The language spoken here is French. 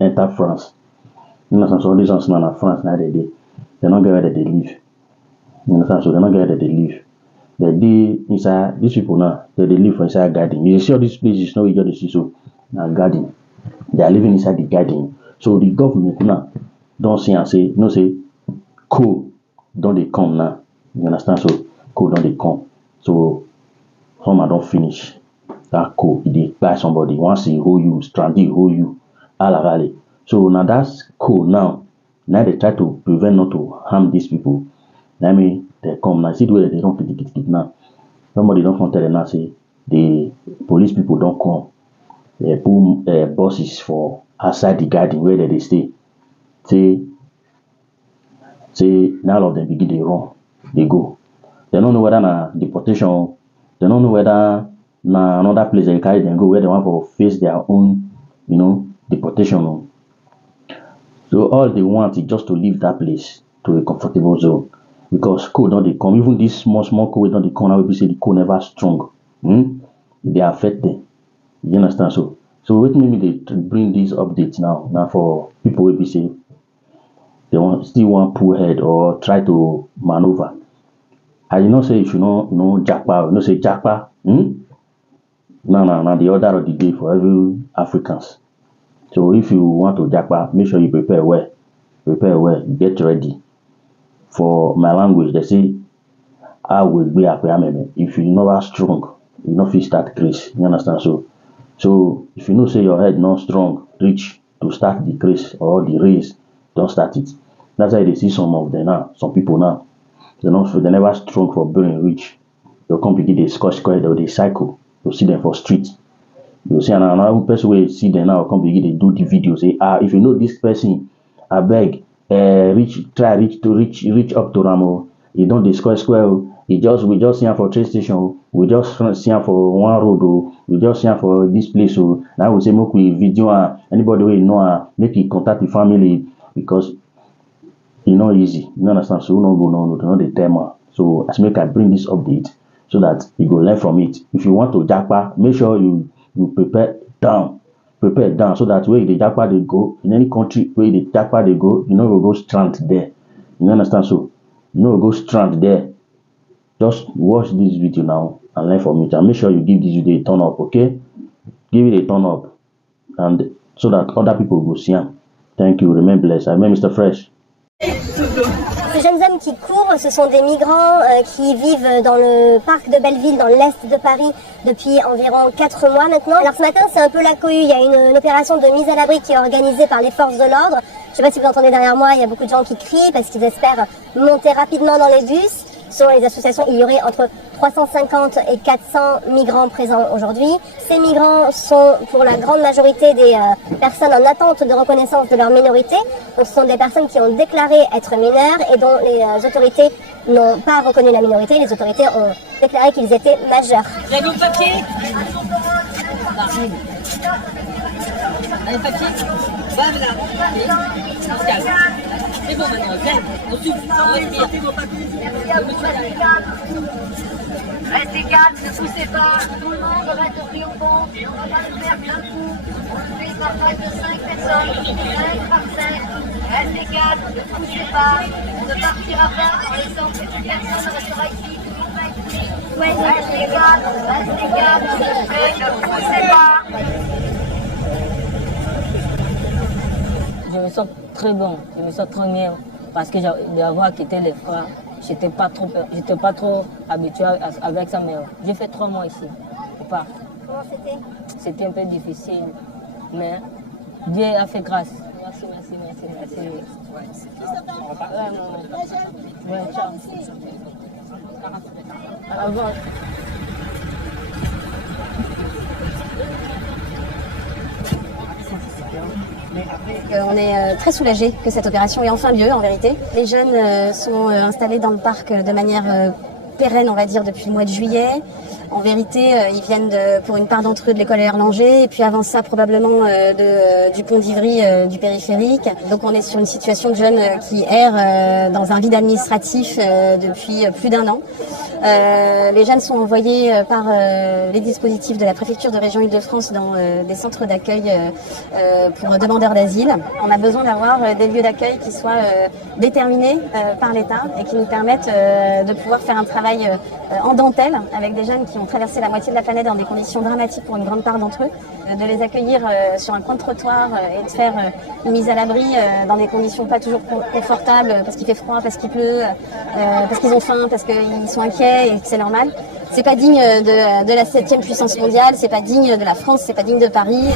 enter France. You understand? So all these ones now in France now they don't get where they live. You understand? So they don't get where they live. They inside these people now, they live inside garden. You see all these places now you just see so now garden. They are living inside the garden. So the government now don't see and say no say cool don't they come now. You understand? So cool don't they come. So some don't finish that cool. They buy somebody once he hold you, strand he hold you, all. So now that's cool now. Now they try to prevent not to harm these people. I mean they come now. See the way they don't get now. Somebody don't want to tell them now say the police people don't come. They put buses for outside the garden where they stay. Say now all of them begin they run, they go. They don't know whether na deportation, they don't know whether na another place they carry them go where they want to face their own, deportation. So all they want is just to leave that place to a comfortable zone. Because cold don't they come, even this small cold don't they come now we say the cold never strong. They affect them. You understand? So what made me they bring these updates now for people will be say they still want pull head or try to maneuver. I did not say you should know Japa, say Japa. No, the order of the day for every Africans. So if you want to Japa, make sure you prepare well, get ready. For my language, they say I will be happy. If you never strong, you not fit start craze. You understand? So if you know say your head not strong, reach to start the craze or the race, don't start it. That's why they see some of them now. Some people now, they never strong for brain reach. They'll come begin the scotch square, they cycle. You'll see them for street. You'll see another person where you see them now come begin they do the video. Say, if you know this person, I beg, reach up to Ramo. You don't discuss square. We just see him for train station. We just see him for one road. We just see him for this place. Now we say make we video anybody who know make he contact the family because it's not easy. You understand? So we don't go no the time. So as make I bring this update so that you go learn from it. If you want to japa, make sure you prepare down so that where the japa they go in any country where the japa they go, you know go strand there. You understand? So you know go strand there. Just watch this video now and learn from it, and make sure you give this video a turn up, okay? Give it a turn up, and so that other people will see him. Thank you. Remain blessed. I'm Mr. Fresh. Ces jeunes hommes qui courent, ce sont des migrants qui vivent dans le parc de Belleville, dans l'est de Paris, depuis environ 4 mois maintenant. Alors ce matin, c'est un peu la cohue. Il y a une opération de mise à l'abri qui est organisée par les forces de l'ordre. Je ne sais pas si vous entendez derrière moi, il y a beaucoup de gens qui crient parce qu'ils espèrent monter rapidement dans les bus. Selon les associations, il y aurait entre 350 et 400 migrants présents aujourd'hui. Ces migrants sont pour la grande majorité des personnes en attente de reconnaissance de leur minorité. Donc, ce sont des personnes qui ont déclaré être mineurs et dont les autorités n'ont pas reconnu la minorité. Les autorités ont déclaré qu'ils étaient majeurs. Vous avez vos papiers? Un papier? Voilà. C'est bon maintenant, viens, on souffle, on respire. Restez calme, ne poussez pas, tout le monde va être pris au fond, on va pas le faire d'un coup, on le fait par vague de 5 personnes, 5 par 5, restez calme, ne poussez pas, on ne partira pas en laissant que toute personne restera ici, tout le monde va être pris, restez calme, ne poussez pas. Je me sens très bon, je me sens très bien parce que d'avoir quitté les freins, j'étais pas trop habitué avec ça, mais j'ai fait 3 mois ici. Comment c'était? C'était un peu difficile, mais Dieu a fait grâce. Merci. Ouais, ciao. À la vôtre. On est très soulagés que cette opération ait enfin lieu, en vérité. Les jeunes sont installés dans le parc de manière pérenne, on va dire, depuis le mois de juillet. En vérité, ils viennent pour une part d'entre eux de l'école Erlanger et puis avant ça probablement du pont d'Ivry du périphérique. Donc on est sur une situation de jeunes qui errent dans un vide administratif depuis plus d'1 an. Les jeunes sont envoyés par les dispositifs de la préfecture de région Île-de-France dans des centres d'accueil pour demandeurs d'asile. On a besoin d'avoir des lieux d'accueil qui soient déterminés par l'État et qui nous permettent de pouvoir faire un travail en dentelle avec des jeunes qui ont traversé la moitié de la planète dans des conditions dramatiques pour une grande part d'entre eux, de les accueillir sur un coin de trottoir et de faire une mise à l'abri dans des conditions pas toujours confortables parce qu'il fait froid, parce qu'il pleut, parce qu'ils ont faim, parce qu'ils sont inquiets et que c'est normal. C'est pas digne de la 7e puissance mondiale, c'est pas digne de la France, c'est pas digne de Paris.